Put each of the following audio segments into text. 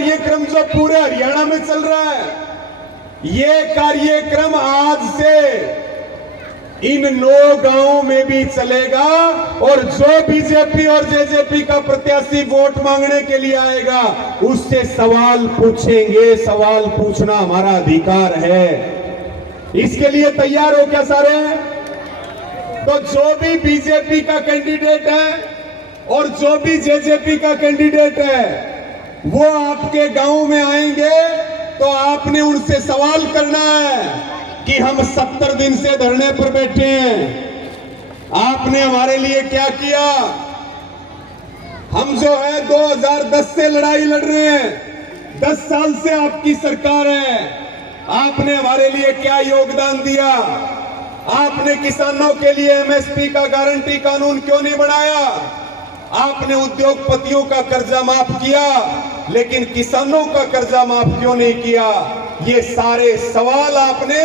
कार्यक्रम जो पूरे हरियाणा में चल रहा है, ये कार्यक्रम आज से इन 9 गांवों में भी चलेगा और जो बीजेपी और जेजेपी का प्रत्याशी वोट मांगने के लिए आएगा उससे सवाल पूछेंगे। सवाल पूछना हमारा अधिकार है। इसके लिए तैयार हो क्या सारे? तो जो भी बीजेपी का कैंडिडेट है और जो भी जेजेपी का कैंडिडेट है वो आपके गांव में आएंगे तो आपने उनसे सवाल करना है कि हम 70 दिन से धरने पर बैठे हैं, आपने हमारे लिए क्या किया? हम जो है 2010 से लड़ाई लड़ रहे हैं, 10 साल से आपकी सरकार है, आपने हमारे लिए क्या योगदान दिया? आपने किसानों के लिए एमएसपी का गारंटी कानून क्यों नहीं बनाया? आपने उद्योगपतियों का कर्जा माफ किया लेकिन किसानों का कर्जा माफ क्यों नहीं किया? ये सारे सवाल आपने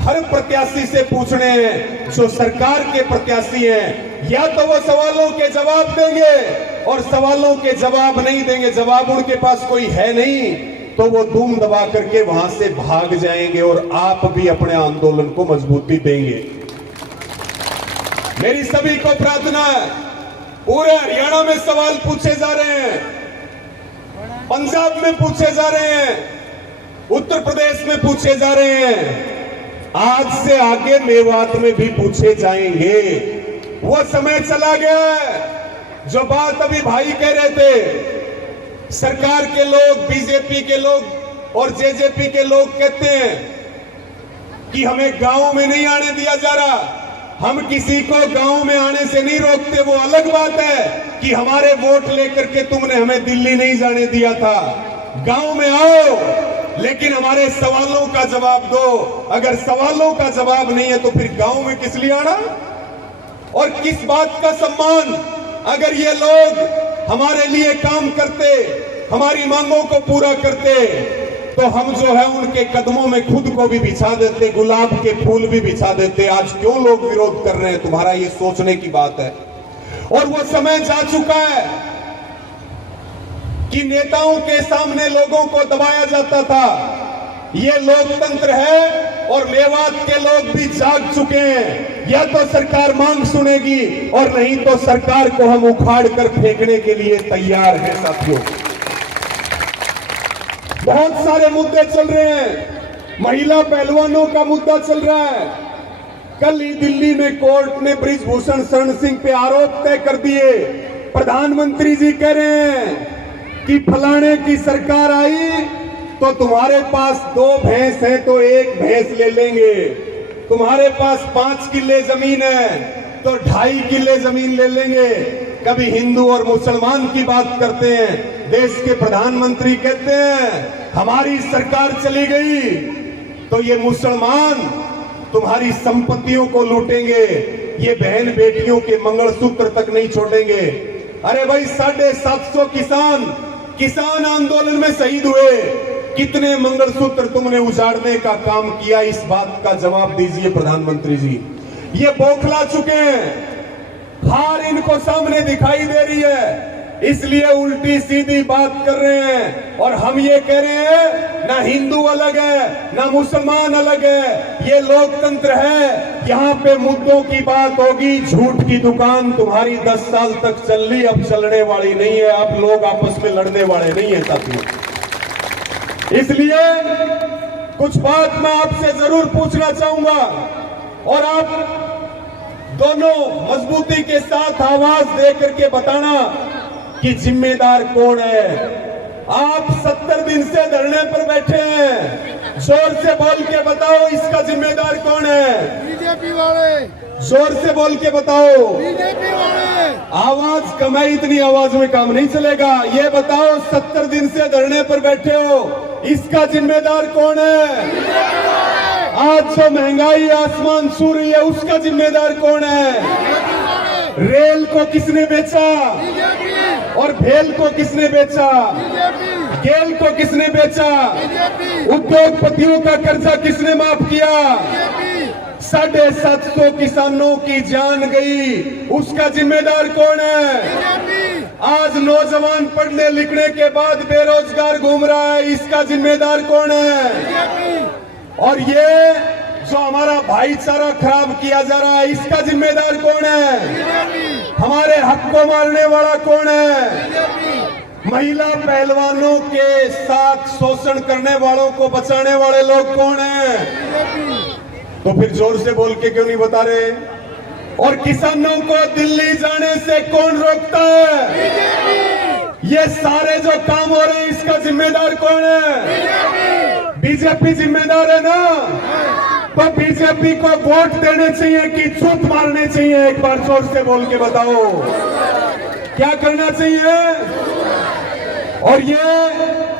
हर प्रत्याशी से पूछने हैं जो सरकार के प्रत्याशी हैं। या तो वो सवालों के जवाब देंगे और सवालों के जवाब नहीं देंगे, जवाब उनके पास कोई है नहीं, तो वो धूम दबा करके वहां से भाग जाएंगे और आप भी अपने आंदोलन को मजबूती देंगे। मेरी सभी को प्रार्थना है, पूरे हरियाणा में सवाल पूछे जा रहे हैं, पंजाब में पूछे जा रहे हैं, उत्तर प्रदेश में पूछे जा रहे हैं, आज से आगे मेवात में भी पूछे जाएंगे। वो समय चला गया है जो बात अभी भाई कह रहे थे। सरकार के लोग, बीजेपी के लोग और जेजेपी के लोग कहते हैं कि हमें गांव में नहीं आने दिया जा रहा। हम किसी को गांव में आने से नहीं रोकते, वो अलग बात है कि हमारे वोट लेकर के तुमने हमें दिल्ली नहीं जाने दिया था। गांव में आओ लेकिन हमारे सवालों का जवाब दो। अगर सवालों का जवाब नहीं है तो फिर गांव में किस लिए आना और किस बात का सम्मान? अगर ये लोग हमारे लिए काम करते, हमारी मांगों को पूरा करते, तो हम जो है उनके कदमों में खुद को भी बिछा देते, गुलाब के फूल भी बिछा देते। आज क्यों लोग विरोध कर रहे हैं, तुम्हारा ये सोचने की बात है। और वो समय जा चुका है कि नेताओं के सामने लोगों को दबाया जाता था। ये लोकतंत्र है और मेवात के लोग भी जाग चुके हैं। या तो सरकार मांग सुनेगी और नहीं तो सरकार को हम उखाड़ कर फेंकने के लिए तैयार हैं। साथियों, बहुत सारे मुद्दे चल रहे हैं। महिला पहलवानों का मुद्दा चल रहा है। कल ही दिल्ली में कोर्ट ने बृजभूषण शरण सिंह पे आरोप तय कर दिए। प्रधानमंत्री जी कह रहे हैं कि फलाने की सरकार आई तो तुम्हारे पास 2 भैंस हैं तो 1 भैंस ले लेंगे, तुम्हारे पास 5 किले जमीन है तो 2.5 किले जमीन ले लेंगे। कभी हिंदू और मुसलमान की बात करते हैं। देश के प्रधानमंत्री कहते हैं हमारी सरकार चली गई तो ये मुसलमान तुम्हारी संपत्तियों को लूटेंगे, ये बहन बेटियों के मंगलसूत्र तक नहीं छोड़ेंगे। अरे भाई, 750 किसान आंदोलन में शहीद हुए, कितने मंगलसूत्र तुमने उजाड़ने का काम किया? इस बात का जवाब दीजिए प्रधानमंत्री जी। ये बौखला चुके हैं, हार इनको सामने दिखाई दे रही है, इसलिए उल्टी सीधी बात कर रहे हैं। और हम ये कह रहे हैं ना हिंदू अलग है ना मुसलमान अलग है, ये लोकतंत्र है। यहाँ पे मुद्दों की बात होगी। झूठ की दुकान तुम्हारी 10 साल तक चल रही, अब चलने वाली नहीं है। अब लोग आपस में लड़ने वाले नहीं है साथियों। इसलिए कुछ बात मैं आपसे जरूर पूछना चाहूंगा और आप दोनों मजबूती के साथ आवाज दे करके बताना कि जिम्मेदार कौन है। आप 70 दिन से धरने पर बैठे हैं, जोर से बोल के बताओ इसका जिम्मेदार कौन है? बीजेपी वाले। जोर से बोल के बताओ। बीजेपी वाले। आवाज कम है, इतनी आवाज में काम नहीं चलेगा। ये बताओ 70 दिन से धरने पर बैठे हो, इसका जिम्मेदार कौन है? आज जो महंगाई आसमान छू रही है उसका जिम्मेदार कौन है? रेल को किसने बेचा और भेल को किसने बेचा? गेल को किसने बेचा? उद्योगपतियों का कर्जा किसने माफ किया? 750 किसानों की जान गई, उसका जिम्मेदार कौन है? आज नौजवान पढ़ने लिखने के बाद बेरोजगार घूम रहा है, इसका जिम्मेदार कौन है? और ये जो हमारा भाईचारा खराब किया जा रहा है, इसका जिम्मेदार कौन है? हमारे हक को मारने वाला कौन है? महिला पहलवानों के साथ शोषण करने वालों को बचाने वाले लोग कौन हैं? तो फिर जोर से बोल के क्यों नहीं बता रहे? और किसानों को दिल्ली जाने से कौन रोकता है? ये सारे जो काम हो रहे हैं, इसका जिम्मेदार कौन है? बीजेपी जिम्मेदार है ना? तो बीजेपी को वोट देने चाहिए कि झूठ मारने चाहिए? एक बार जोर से बोल के बताओ, क्या करना चाहिए? और ये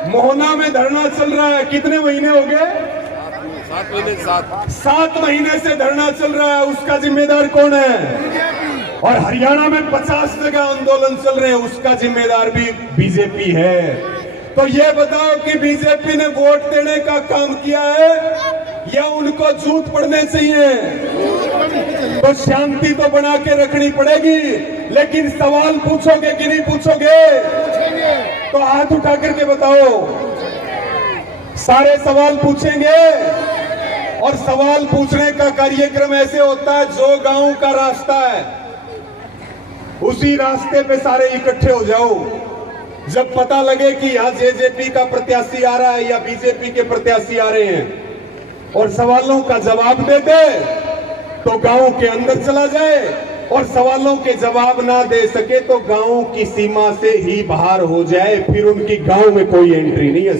मोहना में धरना चल रहा है, कितने महीने हो गए? 7 महीने से धरना चल रहा है, उसका जिम्मेदार कौन है? और हरियाणा में 50 जगह आंदोलन चल रहे हैं, उसका जिम्मेदार भी बीजेपी है। तो ये बताओ कि बीजेपी ने वोट देने का काम किया है या उनको झूठ पढ़ने चाहिए? तो शांति तो बना के रखनी पड़ेगी, लेकिन सवाल पूछोगे कि नहीं पूछोगे? तो हाथ उठा करके बताओ, सारे सवाल पूछेंगे। और सवाल पूछने का कार्यक्रम ऐसे होता है, जो गांव का रास्ता है उसी रास्ते पे सारे इकट्ठे हो जाओ। जब पता लगे कि यहां जेजेपी का प्रत्याशी आ रहा है या बीजेपी के प्रत्याशी आ रहे हैं और सवालों का जवाब दे दे, तो गांव के अंदर चला जाए, और सवालों के जवाब ना दे सके तो गांव की सीमा से ही बाहर हो जाए, फिर उनकी गांव में कोई एंट्री नहीं है।